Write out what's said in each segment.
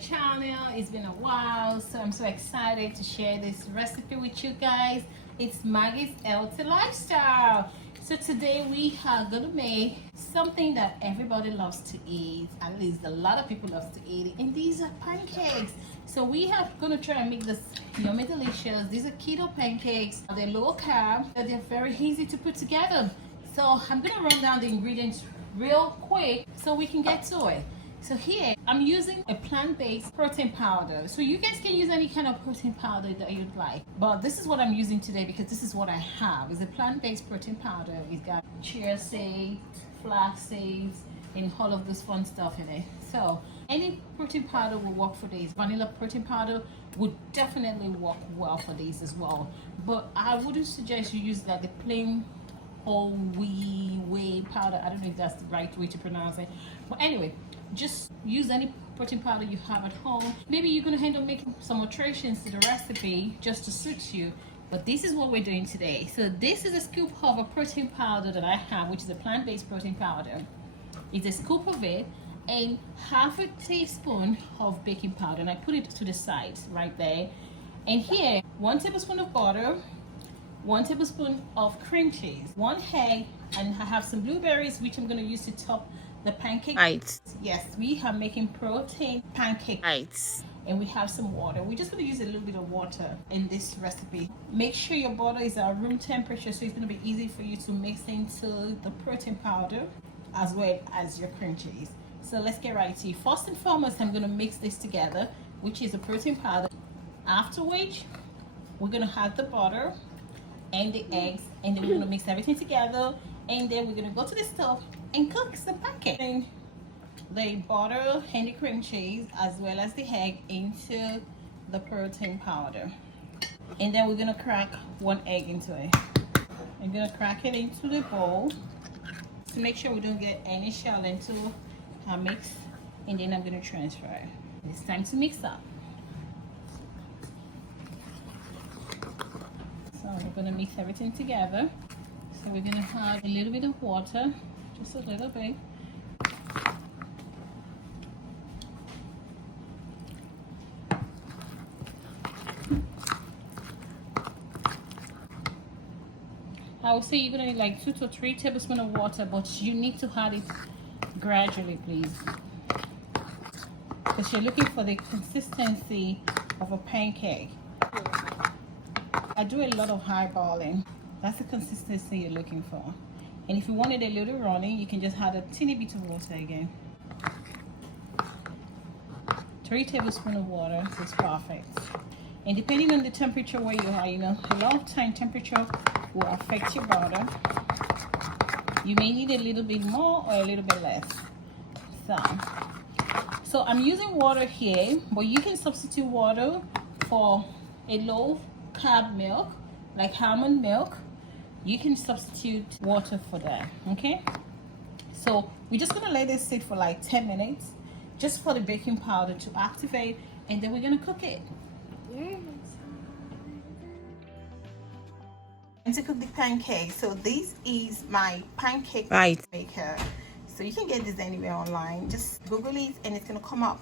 channel. It's been a while, so I'm so excited to share this recipe with you guys. It's Maggy's Healthy Lifestyle. So today we are gonna make something that everybody loves to eat. At least a lot of people love to eat it, and these are pancakes. So we are gonna try and make this yummy delicious. These are keto pancakes. They're low carb, but they're very easy to put together. So I'm gonna run down the ingredients real quick so we can get to it. So here I'm using a plant-based protein powder. So you guys can use any kind of protein powder that you'd like, but this is what I'm using today because this is what I have. It's a plant-based protein powder. It's got chia seeds, flax seeds, and all of this fun stuff in it. So any protein powder will work for these. Vanilla protein powder would definitely work well for these as well, but I wouldn't suggest you use like the plain whole whey powder. I don't know if that's the right way to pronounce it, but anyway, just use any protein powder you have at home. Maybe you're gonna end up making some alterations to the recipe just to suit you, but this is what we're doing today. So this is a scoop of a protein powder that I have, which is a plant-based protein powder. It's a scoop of it and half a teaspoon of baking powder, and I put it to the side right there. And here 1 tablespoon of butter, 1 tablespoon of cream cheese, 1 egg, and I have some blueberries which I'm going to use to top the pancake. Right. Yes, we are making protein pancakes. Right. And we have some water. We're just going to use a little bit of water in this recipe. Make sure your butter is at room temperature so it's going to be easy for you to mix into the protein powder as well as your cream cheese. So let's get right to it. First and foremost, I'm going to mix this together, which is the protein powder. After which, we're going to add the butter and the eggs, and then we're going to mix everything together, and then we're going to go to the stove and cook some pancakes. The butter and the cream cheese as well as the egg into the protein powder, and then we're going to crack 1 egg into it. I'm going to crack it into the bowl to make sure we don't get any shell into our mix, and then I'm going to transfer it. It's time to mix up. So we're going to mix everything together. So we're going to add a little bit of water, just a little bit. I would say you're going to need like 2 to 3 tablespoons of water, but you need to add it gradually, please, because you're looking for the consistency of a pancake. I do a lot of high boiling. That's the consistency you're looking for. And if you want it a little runny, you can just add a teeny bit of water again. 3 tablespoons of water is perfect. And depending on the temperature where you are, you know, a lot of time temperature will affect your butter. You may need a little bit more or a little bit less. So I'm using water here, but you can substitute water for a low carb milk, like almond milk. You can substitute water for that, okay? So we're just gonna let this sit for like 10 minutes just for the baking powder to activate, and then we're gonna cook it. And to cook the pancake, so this is my pancake maker. So you can get this anywhere online. Just Google it and it's gonna come up.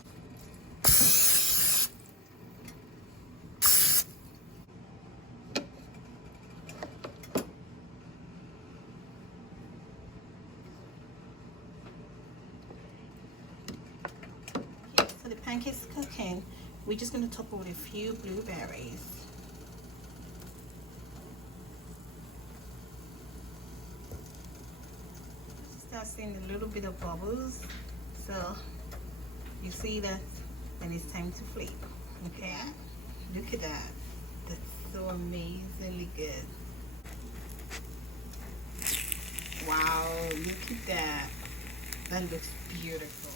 So the pancake's cooking. We're just gonna top it with a few blueberries. Start seeing a little bit of bubbles, so you see that, and it's time to flip. Okay, look at that. That's so amazingly good. Wow, look at that. That looks beautiful.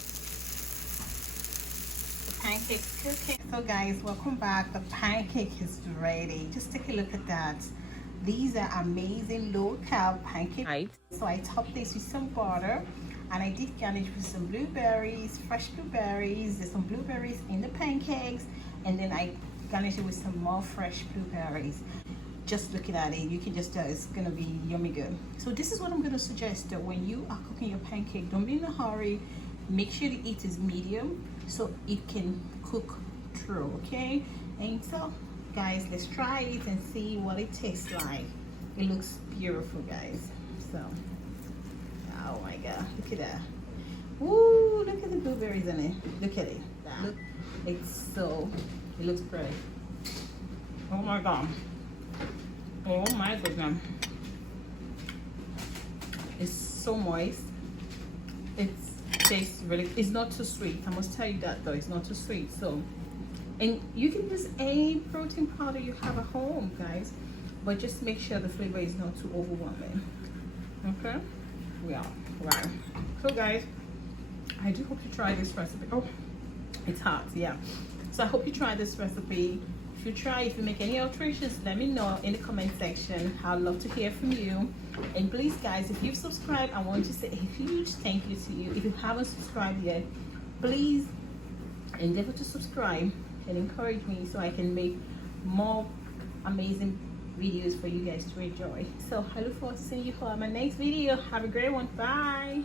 The pancake's cooking. So guys, welcome back. The pancake is ready. Just take a look at that. These are amazing low carb pancakes. Right. So I topped this with some butter, and I did garnish with some blueberries, fresh blueberries. There's some blueberries in the pancakes, and then I garnished it with some more fresh blueberries. Just looking at it, you can just tell it's gonna be yummy good. So this is what I'm gonna suggest, that when you are cooking your pancake, don't be in a hurry. Make sure the heat is medium so it can cook through, okay? And so guys, let's try it and see what it tastes like. It looks beautiful, guys. So oh my god, look at that. Woo, look at the blueberries in it. Look at it. Look, it looks pretty. Oh my god. Oh my goodness. It's so moist. It tastes really, it's not too sweet. I must tell you that though, it's not too sweet. So, and you can use any protein powder you have at home, guys, but just make sure the flavor is not too overwhelming. Okay? Yeah, right. So guys, I do hope you try this recipe. Oh, it's hot, yeah. So I hope you try this recipe. If you try, if you make any alterations, let me know in the comment section. I'd love to hear from you. And please guys, if you've subscribed, I want to say a huge thank you to you. If you haven't subscribed yet, please endeavor to subscribe and encourage me so I can make more amazing videos for you guys to enjoy. So I look forward to seeing you for my next video. Have a great one. Bye.